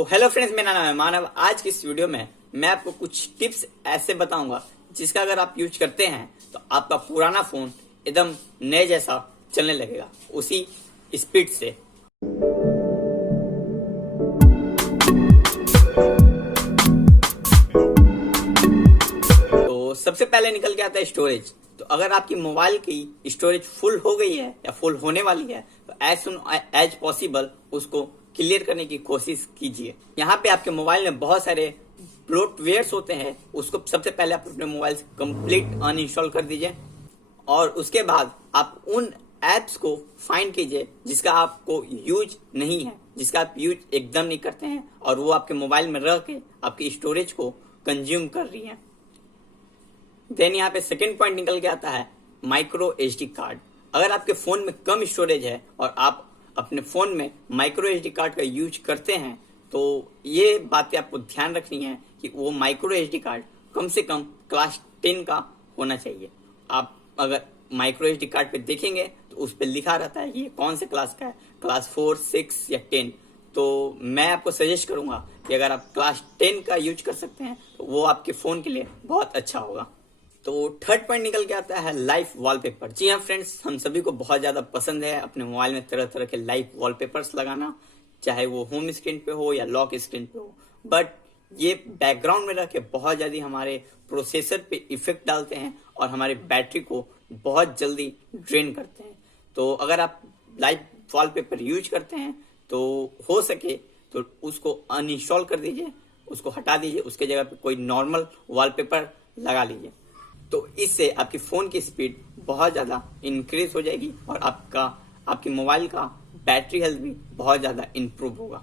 तो hello friends, मेरा नाम है मानव। आज की इस वीडियो में मैं आपको कुछ टिप्स ऐसे बताऊंगा जिसका अगर आप यूज करते हैं तो आपका पुराना फोन एकदम नए जैसा चलने लगेगा, उसी स्पीड से। तो सबसे पहले निकल के आता है स्टोरेज। तो अगर आपकी मोबाइल की स्टोरेज फुल हो गई है या फुल होने वाली है तो एज सुन एज पॉसिबल उसको क्लियर करने की कोशिश कीजिए। यहाँ पे आपके मोबाइल में बहुत सारे ब्लोटवेयर्स होते हैं, उसको सबसे पहले आप अपने मोबाइल से कंप्लीट अनइंस्टॉल कर दीजिए और उसके बाद आप उन एप्स को फाइंड कीजिए जिसका आपको यूज नहीं है, जिसका आप यूज एकदम नहीं करते हैं और वो आपके मोबाइल में रह के आपकी स्टोरेज को कंज्यूम कर रही है। देन यहाँ पे सेकेंड पॉइंट निकल के आता है माइक्रो एसडी कार्ड। अगर आपके फोन में कम स्टोरेज है और आप अपने फोन में माइक्रो एसडी कार्ड का यूज करते हैं तो ये बातें आपको ध्यान रखनी है कि वो माइक्रो एसडी कार्ड कम से कम क्लास 10 का होना चाहिए। आप अगर माइक्रो एसडी कार्ड पे देखेंगे तो उस पर लिखा रहता है ये कौन से क्लास का है, क्लास 4, 6 या 10। तो मैं आपको सजेस्ट करूंगा कि अगर आप क्लास 10 का यूज कर सकते हैं तो वो आपके फोन के लिए बहुत अच्छा होगा। तो थर्ड पॉइंट निकल के आता है लाइव वॉलपेपर। जी हाँ फ्रेंड्स, हम सभी को बहुत ज्यादा पसंद है अपने मोबाइल में तरह तरह के लाइव वॉलपेपर्स लगाना, चाहे वो होम स्क्रीन पे हो या लॉक स्क्रीन पे हो। बट ये बैकग्राउंड में रह के बहुत ज्यादा हमारे प्रोसेसर पे इफेक्ट डालते हैं और हमारी बैटरी को बहुत जल्दी ड्रेन करते हैं। तो अगर आप लाइव वॉलपेपर यूज करते हैं तो हो सके तो उसको अनइंस्टॉल कर दीजिए, उसको हटा दीजिए, उसके जगह पे कोई नॉर्मल वॉलपेपर लगा लीजिए। तो इससे आपकी फोन की स्पीड बहुत ज्यादा इंक्रीज हो जाएगी और आपकी मोबाइल का बैटरी हेल्थ भी बहुत ज्यादा इंप्रूव होगा।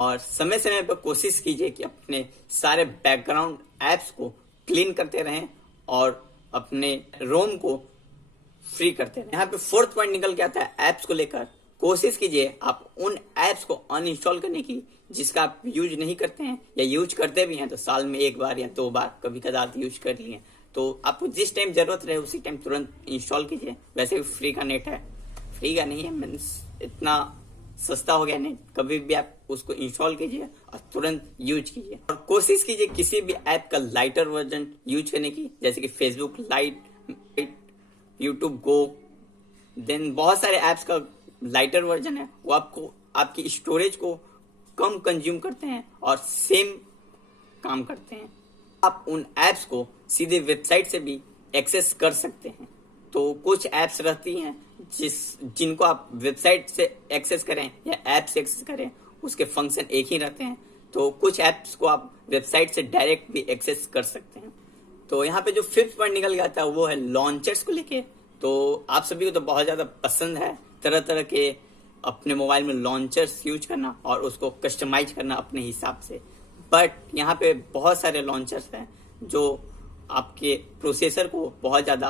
और समय समय पर कोशिश कीजिए कि अपने सारे बैकग्राउंड एप्स को क्लीन करते रहें और अपने रोम को फ्री करते रहें। यहाँ पे फोर्थ पॉइंट निकल के आता है एप्स को लेकर। कोशिश कीजिए आप उन एप्स को अनइंस्टॉल करने की जिसका आप यूज नहीं करते हैं या यूज करते भी हैं तो साल में 1 बार या 2 बार कभी कदार यूज कर लिए। तो आपको जिस टाइम जरूरत रहे उसी टाइम तुरंत इंस्टॉल कीजिए। वैसे भी फ्री का नेट है, फ्री का नहीं है मीन्स इतना सस्ता हो गया नेट, कभी भी आप उसको इंस्टॉल कीजिए और तुरंत यूज कीजिए। और कोशिश कीजिए किसी भी ऐप का लाइटर वर्जन यूज करने की, जैसे कि फेसबुक लाइट, यूट्यूब गो। देन बहुत सारे ऐप्स का लाइटर वर्जन है, वो आपको आपकी स्टोरेज को कम कंज्यूम करते हैं और सेम काम करते हैं। आप उन एप्स को सीधे वेबसाइट से भी एक्सेस कर सकते हैं। तो कुछ एप्स रहती हैं जिनको आप वेबसाइट से एक्सेस करें या ऐप से एक्सेस करें उसके फंक्शन एक ही रहते हैं। तो कुछ एप्स को आप वेबसाइट से डायरेक्ट भी एक्सेस कर सकते हैं। तो यहाँ पे जो फिफ्थ पॉइंट निकल गया था वो है लॉन्चर्स को लेके। तो आप सभी को तो बहुत ज्यादा पसंद है तरह तरह के अपने मोबाइल में लॉन्चर्स यूज करना और उसको कस्टमाइज करना अपने हिसाब से। बट यहाँ पे बहुत सारे लॉन्चर्स हैं जो आपके प्रोसेसर को बहुत ज़्यादा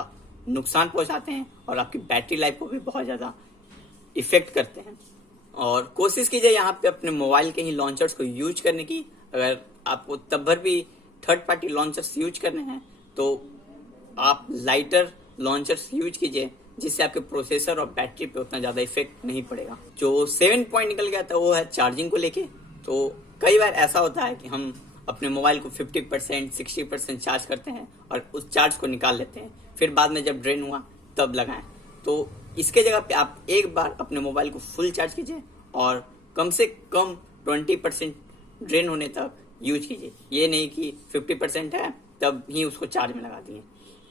नुकसान पहुंचाते हैं और आपकी बैटरी लाइफ को भी बहुत ज़्यादा इफेक्ट करते हैं। और कोशिश कीजिए यहाँ पे अपने मोबाइल के ही लॉन्चर्स को यूज करने की। अगर आपको तब भर भी थर्ड पार्टी लॉन्चर्स यूज करने हैं तो आप लाइटर लॉन्चर्स यूज कीजिए जिससे आपके प्रोसेसर और बैटरी पे उतना ज़्यादा इफेक्ट नहीं पड़ेगा। जो 7 पॉइंट निकल गया था वो है चार्जिंग को लेके। तो कई बार ऐसा होता है कि हम अपने मोबाइल को 50%, 60% चार्ज करते हैं और उस चार्ज को निकाल लेते हैं, फिर बाद में जब ड्रेन हुआ तब लगाएं। तो इसके जगह पे आप एक बार अपने मोबाइल को फुल चार्ज कीजिए और कम से कम 20% ड्रेन होने तक यूज कीजिए। ये नहीं कि 50% है तब ही उसको चार्ज में लगा दिए,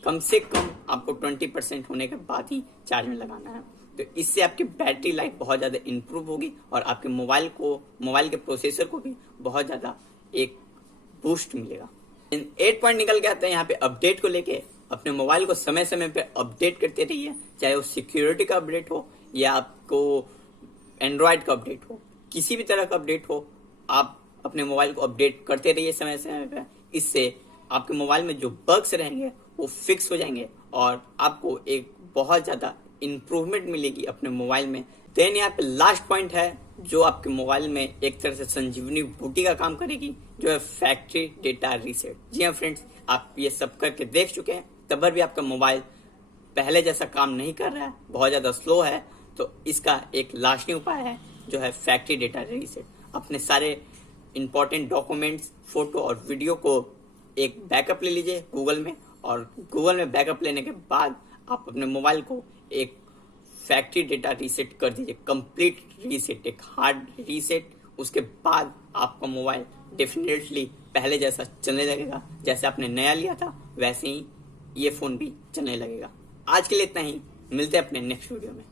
कम से कम आपको 20% होने के बाद ही चार्ज में लगाना है। तो इससे आपकी बैटरी लाइफ बहुत ज़्यादा इंप्रूव होगी और आपके मोबाइल के प्रोसेसर को भी बहुत ज़्यादा एक बूस्ट मिलेगा। 8 पॉइंट निकल के आता है यहाँ पे अपडेट को लेके। अपने मोबाइल को समय समय पे अपडेट करते रहिए, चाहे वो सिक्योरिटी का अपडेट हो या आपको एंड्रॉयड का अपडेट हो, किसी भी तरह का अपडेट हो, आप अपने मोबाइल को अपडेट करते रहिए समय समय पे। इससे आपके मोबाइल में जो बग्स रहेंगे वो फिक्स हो जाएंगे और आपको एक बहुत ज़्यादा इंप्रूवमेंट मिलेगी अपने मोबाइल में। देन यहाँ पे लास्ट पॉइंट है जो आपके मोबाइल में एक तरह से संजीवनी बूटी का काम करेगी, जो है फैक्ट्री डेटा रीसेट। जी हाँ फ्रेंड्स, आप ये सब करके देख चुके हैं तब भी आपका मोबाइल पहले जैसा काम नहीं कर रहा है, बहुत ज्यादा स्लो है। तो इसका एक लास्टिंग उपाय है जो है फैक्ट्री डेटा रीसेट। अपने सारे इंपॉर्टेंट डॉक्यूमेंट्स, फोटो और वीडियो को एक बैकअप ले लीजिए गूगल में, और गूगल में बैकअप लेने के बाद आप अपने मोबाइल को एक फैक्ट्री डेटा रीसेट कर दीजिए, कंप्लीट रीसेट, एक हार्ड रीसेट। उसके बाद आपका मोबाइल डेफिनेटली पहले जैसा चलने लगेगा, जैसे आपने नया लिया था वैसे ही ये फोन भी चलने लगेगा। आज के लिए इतना ही, मिलते हैं अपने नेक्स्ट वीडियो में।